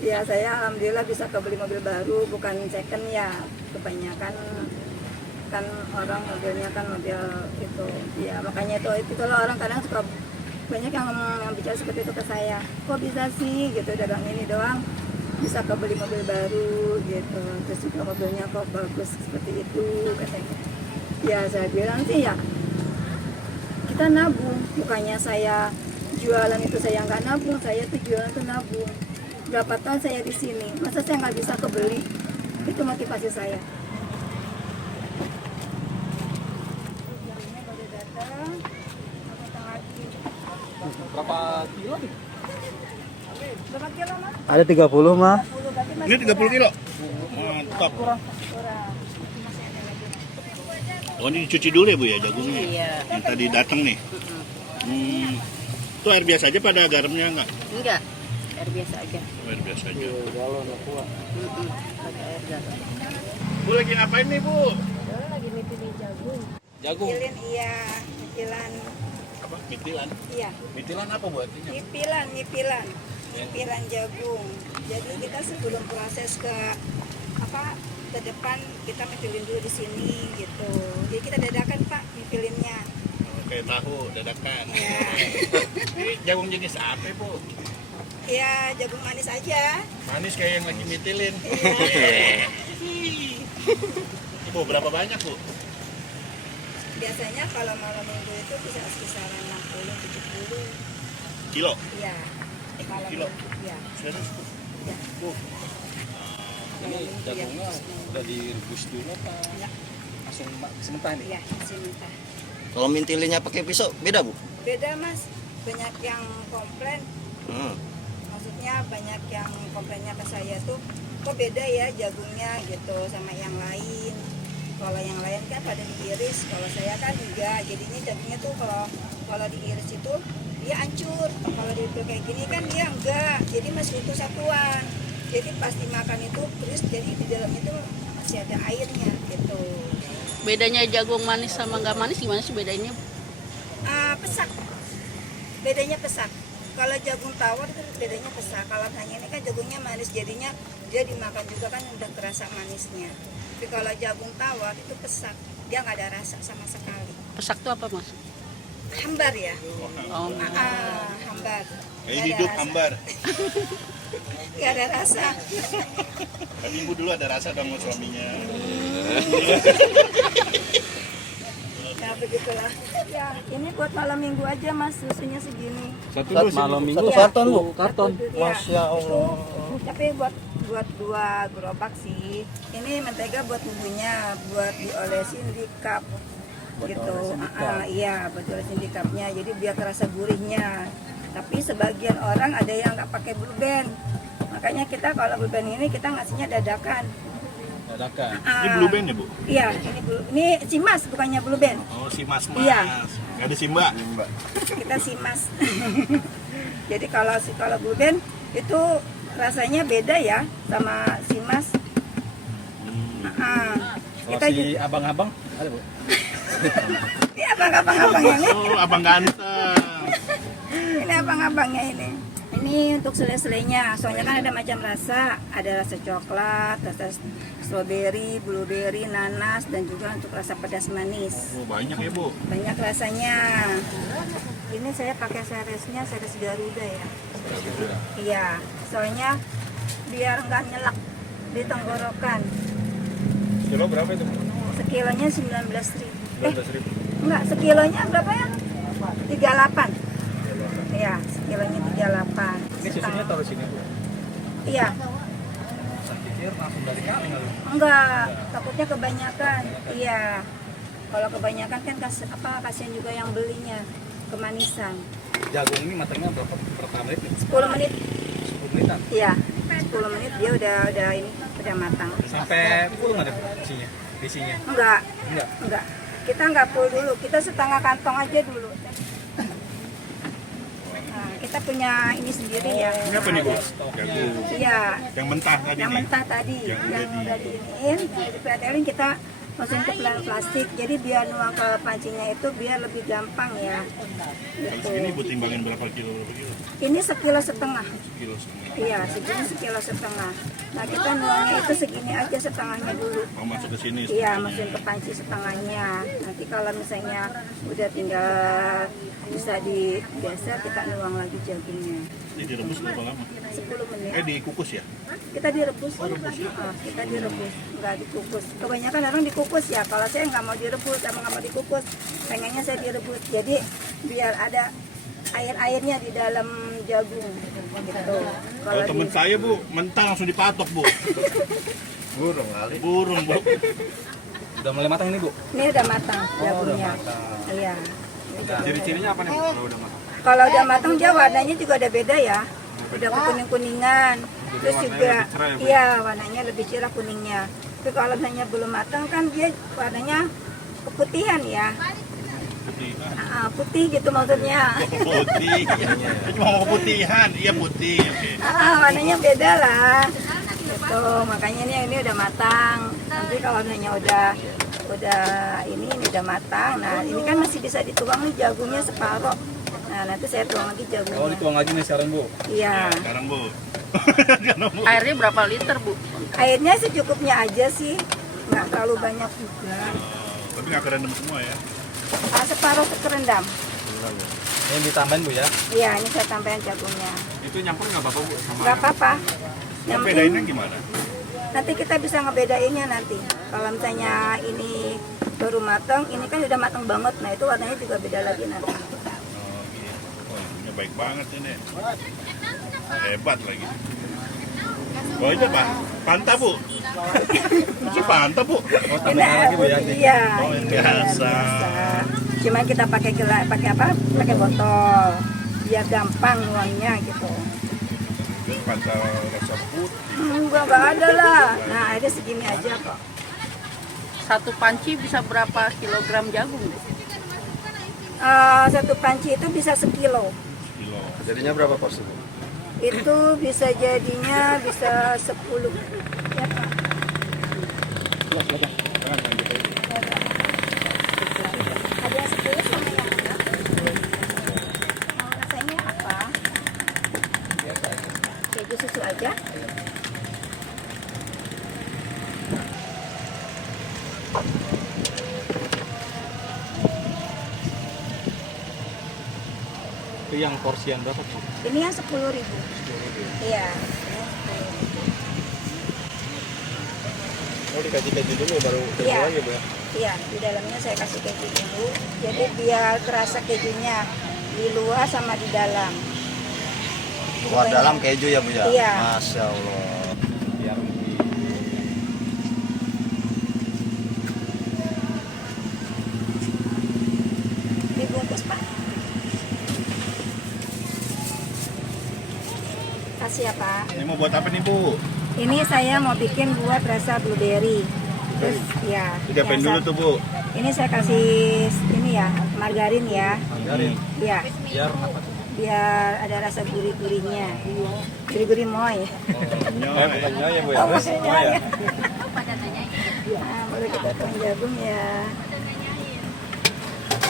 Ya, saya alhamdulillah bisa kebeli mobil baru, bukan second ya. Kebanyakan kan orang mobilnya kan mobil itu. Ya, makanya itu kalau orang kadang suka banyak yang ngomong yang bicara seperti itu ke saya. Kok bisa sih gitu dagang ini doang bisa kebeli mobil baru gitu. Terus juga mobilnya kok bagus seperti itu katanya. Ya, saya bilang sih ya kita nabung, bukannya saya jualan itu saya nggak nabung, saya tuh jualan tuh nabung. Berapa tahun saya di sini, masa saya nggak bisa kebeli? Itu motivasi saya. Berapa kilo nih? Berapa kilo mas? Ada 30 mah. Ini 30 kilo. Mantap. Kurang. Oh, ini dicuci dulu ya Bu ya jagungnya? Iya. Yang tadi datang nih. Itu air biasa aja pada garamnya enggak? Enggak, air biasa aja. Air biasa aja. Galon kuat. Pakai air garam. Bu lagi ngapain nih Bu? Lagi mikirin jagung. Jagung. Mikirin iya, mikiran Apa? Mitilan. iya. Mitilan apa Bu artinya? Nyipilan jagung. Jadi kita sebelum proses ke ke depan kita mitilin dulu di sini gitu. Jadi kita dadakan Pak mitilinnya. Oke, tahu dadakan. Ya. Ini jagung jenis apa Bu? Ya jagung manis aja. Manis kayak yang lagi mitilin. Bu, berapa banyak Bu? Biasanya kalau malam minggu itu bisa kisaran 60-70. Kilo? Iya. Malam Kilo? minggu, iya. Serius Bu? Iya. Bu, Ini jagungnya udah direbus dulu apa? Iya. Langsung sementara nih? Iya, masih mentah. Kalau mintilinnya pakai pisau beda, Bu? Beda Mas, banyak yang komplain. Hmm. Maksudnya banyak yang komplainnya ke saya tuh, kok beda ya jagungnya gitu sama yang lain. Kalau yang lain kan pada diiris, kalau saya kan enggak. Jadinya jagungnya tuh kalau diiris itu dia hancur. Kalau dipil kayak gini kan dia enggak. Jadi masih utuh satuan. Jadi pas dimakan itu terus jadi di dalam itu masih ada airnya gitu. Bedanya jagung manis sama nggak manis gimana sih bedanya? Pesak. Bedanya pesak. Kalau jagung tawar itu bedanya pesak. Kalau hanya ini kan jagungnya manis, jadinya dia dimakan juga kan udah kerasa manisnya. Tapi kalau jagung tawar itu pesak, dia nggak ada rasa sama sekali. Pesak tuh apa mas? Hambar ya. Oh, Hambar. kayak Nggak ada hidup rasa. hambar. Nggak ada rasa. Tapi Ibu dulu ada rasa dong sama suaminya. Nah begitulah. Ya ini buat malam minggu aja mas, susunya segini. Satu Saat dus malam ini. minggu Iya. karton, Bu. Karton. Iya, Masya Allah. itu. Tapi buat 2 gerobak sih. Ini mentega buat bumbunya, buat diolesin di cup gitu. Iya, buat diolesin di cupnya. Jadi biar terasa gurihnya. Tapi sebagian orang ada yang nggak pakai blue band. Makanya kita kalau blue band ini kita ngasihnya dadakan. Dadakan. Ini blue band ya Bu? Iya, ini simas bukannya blue band. Oh, si Mas. Iya. Gak ada Simba. Kita simas. Jadi kalau blue band itu rasanya beda ya sama simas. Kalau si abang-abang ada Bu? Ini abang-abangnya ini. Oh, abang ganteng. Ini abang-abangnya ini. Ini untuk selai-selainya. Soalnya kan ada macam rasa. Ada rasa coklat, rasa strawberry, blueberry, nanas, dan juga untuk rasa pedas manis. Oh, banyak ya Bu? Banyak rasanya. Ini saya pakai seresnya, seres Garuda ya. Iya, soalnya biar nggak nyelak di tenggorokan. Kilo berapa itu? Sekilonya 19.000. 19.000. Enggak, sekilonya berapa ya? 38. Iya, sekilonya 38. Ini susunya taruh sini Bu. Iya, Saya pikir langsung dari kali kali. enggak, takutnya kebanyakan. Iya. Kalau kebanyakan kan kasihan juga yang belinya kemanisan. Jagung ini matangnya berapa menit? 10 menit. 10 menitan. Iya. 10 menit dia udah matang. Sampai full nggak ada isinya? Isinya? Enggak. Enggak. Enggak. Kita enggak full dulu, kita setengah kantong aja dulu. Nah, kita punya ini sendiri ya. Ini apa nih Bu? Jagung. Iya. Yang mentah tadi Yang nih. mentah tadi, Yang yang udah udah diiniin, dipretelin kita masukin ke plastik. Jadi biar nuang ke pancinya itu biar lebih gampang ya. Kalau Gitu. segini Bu timbangin berapa kilo? Ini 1,5 kilo. Kilo setengah. Iya, segini 1,5 kilo. Nah kita nuangnya itu segini aja setengahnya dulu. Mau masuk ke sini? Iya, masukin ke panci setengahnya. Nanti kalau misalnya udah tinggal bisa biasa kita nuang lagi jagungnya. Ini direbus berapa lama? 10 menit. Dikukus ya? Kita direbus. Kita direbus, nggak dikukus. Kebanyakan orang dikukus ya. Kalau saya nggak mau direbus, sama nggak mau dikukus. Pengennya saya direbus. Jadi biar ada air-airnya di dalam jagung. Gitu. Kalau temen saya Bu, mentah langsung dipatok Bu. Burung kali. Burung Bu. Udah mulai matang ini Bu? Ini udah matang jagungnya. Iya. Ciri-cirinya apa nih Bu kalau udah matang? Kalau udah matang dia warnanya juga ada beda ya. Udah kuning-kuningan. Terus juga iya warnanya lebih cerah kuningnya. Tapi kalau misalnya belum matang kan dia warnanya keputihan ya. Putih gitu maksudnya. Putih. Cuma mau keputihan, iya putih. Oke. Warnanya beda lah. Gitu. Makanya ini udah matang. Nanti kalau misalnya udah ini udah matang. Nah, ini kan masih bisa dituang nih jagungnya separuh. Nah, nanti saya tuang lagi jagungnya. Oh, dituang lagi nih sekarang Bu? Iya. Sekarang Bu. Airnya berapa liter, Bu? Airnya secukupnya aja sih. Nggak terlalu banyak juga. Tapi nggak kerendam semua ya? Separuh kerendam. Ini ditambahin Bu ya? Iya, ini saya tambahin jagungnya. Itu nyampur nggak apa-apa Bu? Sama Nggak apa-apa. Yang penting Bedainnya gimana? nanti kita bisa ngebedainnya nanti. Kalau misalnya ini baru matang, ini kan udah matang banget. Nah, itu warnanya juga beda lagi nanti. Oh iya. Oh, ini baik banget ini. Hebat lagi. Oh itu Pak, panta Bu. Ini panta Bu. Oh, tambahin lagi Bu ya? Iya. Oh, ini biasa. Cuman kita pakai pakai botol biar gampang nuangnya gitu. Panta rasa putih. Nggak ada lah. Nah, ada segini aja kok. Satu panci bisa berapa kilogram jagung, Bu? Satu panci itu bisa sekilo. Kilo. Jadinya berapa porsi Bu? Itu bisa jadinya bisa 10 ya, Pak. Ada yang 10 sama yang enggak. Mau rasanya apa? Keju susu aja. Itu yang porsian berapa Bu? Ini yang 10.000. Iya. Oh, dikasih keju dulu baru Iya. lagi Bu ya? Iya, di dalamnya saya kasih keju dulu. Jadi biar terasa kejunya di luar sama di dalam. Luar dalam keju ya Bu ya? Iya. Masya Allah. Biar Dibungkus, Pak. Kasih ya, Pak. Ini mau buat apa nih Bu? Ini saya mau bikin buat rasa blueberry. Terus ya. Diapain yang dulu sa- tuh Bu? Ini saya kasih ini ya, margarin ya. Margarin. Iya, Biar apa tuh? biar ada rasa gurih-gurihnya. Gurih-gurih moy. Bukan nyoy ya Bu ya? Oh, Terus maksudnya moy ya? ya. Nah, baru kita tuang jagung ya.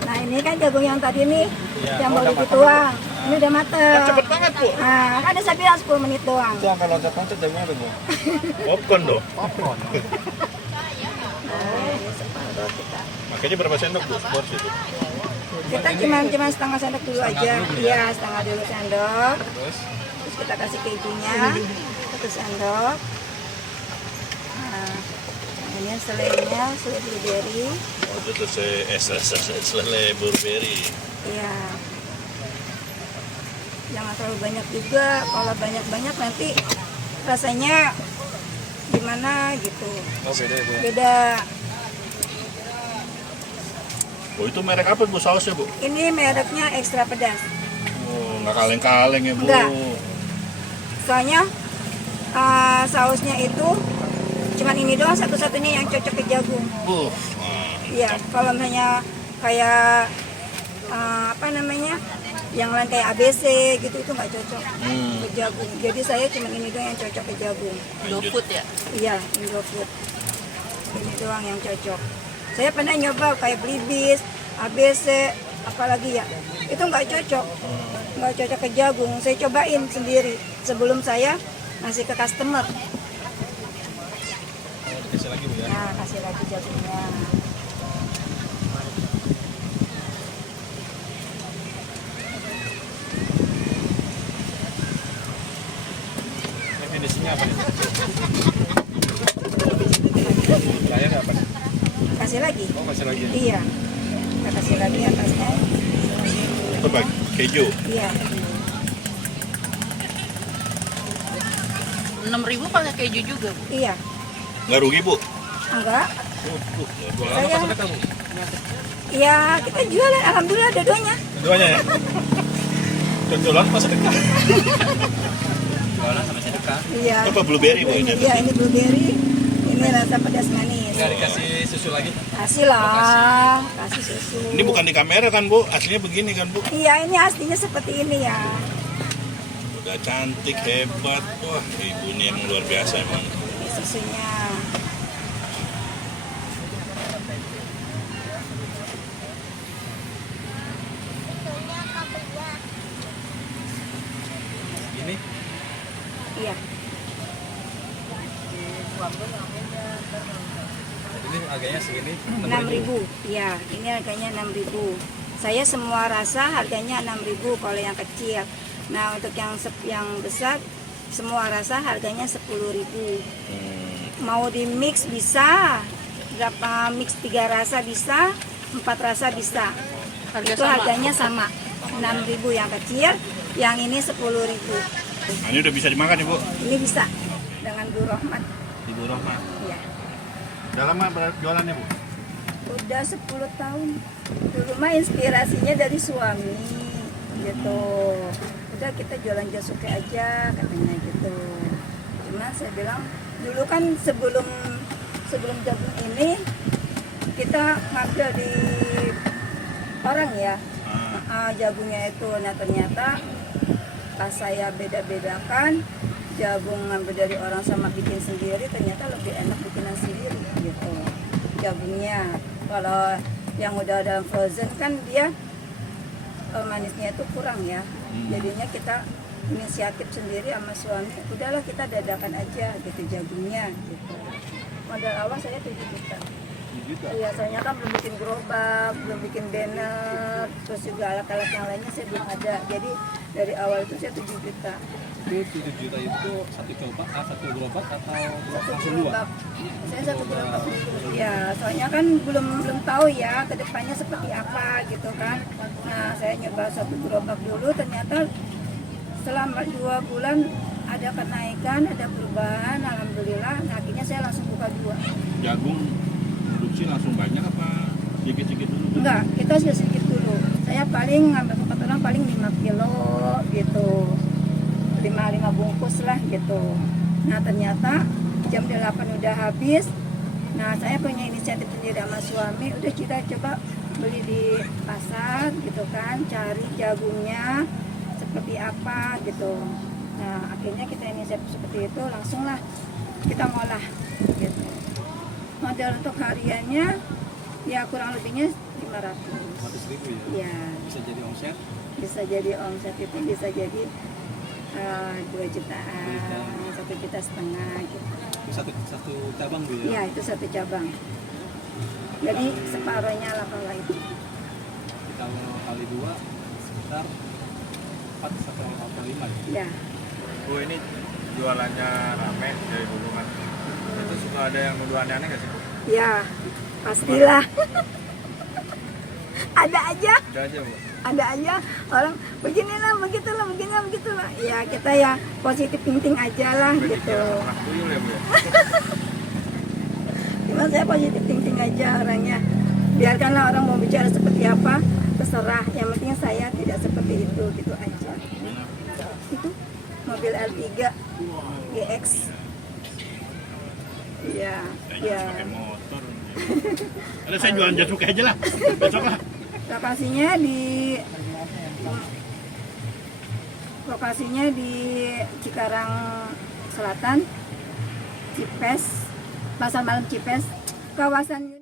Nah, ini kan jagung yang tadi nih, Iya. yang Oh, baru udah matang, dituang. Ini udah mateng. Cepet banget Bu. Nah, kan ada saya bilang 10 menit doang. Itu sampai loncat-loncat jagungnya tuh Bu? Popcorn dong. Popcorn. Nah, ini separuh kita. Makanya berapa sendok Bu? Porsi itu. Kita cuma setengah sendok dulu aja. Iya, setengah dulu sendok. Terus Terus kita kasih kejunya 1 sendok. Nah, ini selainya, selai blueberry. Oh itu selai blueberry. Iya. Jangan terlalu banyak juga. Kalau banyak-banyak nanti rasanya gimana gitu. oh beda ya Bu ya? Beda. Oh itu merek apa Bu sausnya Bu? Ini mereknya ekstra pedas. Oh nggak kaleng-kaleng ya Bu. Nggak. Soalnya sausnya itu cuman ini doang satu-satunya yang cocok ke jagung. Iya, kalau misalnya kayak apa namanya, yang lain kayak ABC gitu itu nggak cocok ke jagung. Jadi saya cuma ini doang yang cocok ke jagung. GoFood ya? Iya, Indofood. ini doang yang cocok. Saya pernah nyoba kayak beli bis, ABC, apalagi ya, itu nggak cocok ke jagung. Saya cobain sendiri sebelum saya ngasih ke customer. Kasih lagi Bu ya. Nah, kasih lagi jagungnya. Finishingnya apa nih? Saya apa? Kasih lagi. Oh kasih lagi. Iya. Kita kasih lagi atasnya. Apa Pak? Keju. Iya. 6.000 pakai keju juga, Bu. Iya. Nggak rugi Bu? Enggak. Jualan Saya- apa sedekah Bu? Iya, kita jualan. Alhamdulillah ada duanya. Keduanya ya? Jualan pas sedekah. Jualan sama sedekah. Iya. Apa blueberry Bu ini? Iya, ini blueberry. Ini rasa pedas manis. Nggak dikasih susu lagi? Kasih lah, kasih susu. Ini bukan di kamera kan Bu? Aslinya begini kan Bu? Iya, ini aslinya seperti ini ya. Udah cantik, hebat. Wah, ibu ini emang luar biasa emang. Ini susunya. Ini Iya. ini harganya segini 6.000. Iya, ini harganya 6.000. Saya semua rasa harganya 6.000 kalau yang kecil. Nah, untuk yang besar semua rasa harganya 10.000. Mau di mix bisa. Berapa mix 3 rasa bisa, 4 rasa bisa. Harga Itu sama. harganya sama. 6.000 yang kecil, yang ini 10.000. Nah, ini udah bisa dimakan ya Bu? Ini bisa dengan Bu Rohmat. Ibu Rohmat. Iya. Udah lama jualannya Bu? Udah 10 tahun. Dulu mah inspirasinya dari suami gitu. Udah kita jualan jasuke aja katanya gitu. Cuma saya bilang dulu kan sebelum jagung ini kita ngambil di orang ya. Jagungnya itu, nah ternyata pas saya beda-bedakan jagung ngambil dari orang sama bikin sendiri, ternyata lebih enak bikinan sendiri gitu jagungnya. Kalau yang udah dalam frozen kan dia manisnya itu kurang ya, jadinya kita inisiatif sendiri sama suami, udahlah kita dadakan aja gitu jagungnya gitu. Modal awal saya 7 juta. Iya, soalnya kan belum bikin gerobak, belum bikin banner, terus juga alat-alat yang lainnya saya belum ada. Jadi dari awal itu saya 7 juta. Itu 7 juta itu satu gerobak atau Satu langsung dua? gerobak. Saya satu gerobak dulu. Ya, soalnya kan belum tahu ya ke depannya seperti apa gitu kan. Nah, saya nyoba satu gerobak dulu, ternyata selama 2 bulan ada kenaikan, ada perubahan, alhamdulillah. Nah, akhirnya saya langsung buka 2. Jagung produksi langsung banyak apa sedikit-sedikit dulu? Enggak, kita sedikit dulu. Saya paling ngambil tempat orang paling 5 kilo gitu. 5 bungkus lah gitu. Nah, ternyata jam 8 udah habis. Nah, saya punya inisiatif sendiri sama suami, udah kita coba beli di pasar gitu kan, cari jagungnya seperti apa gitu. Nah, akhirnya kita inisiatif seperti itu, langsung lah kita ngolah gitu. Modal untuk hariannya ya kurang lebihnya 500. 100.000 ya? Ya, Bisa jadi omset? bisa jadi omset itu bisa jadi 2 jutaan, 1,5 juta gitu. Itu satu cabang Bu ya? Ya, itu satu cabang. Jadi separohnya lah kalau itu. Kalau kali 2 sekitar 4 sampai 5 ya? Ya, Bu, ini jualannya rame dari dulu kan. Itu suka ada yang nuduh aneh-aneh nggak sih Bu? ya pastilah. Ada aja. Udah aja Bu. Ada aja orang beginilah, begitulah. Ya kita ya positif thinking aja lah gitu. Orang tuyul ya Bu ya? Cuma saya positif thinking aja orangnya. Biarkanlah orang mau bicara seperti apa, terserah. Yang penting saya tidak seperti itu, gitu aja. Itu mobil L3 GX. Iya, iya. Pakai motor. Ada saya jualan jasuke aja lah. Besok lah. Lokasinya di Cikarang Selatan, Cipes, Pasar Malam Cipes. kawasan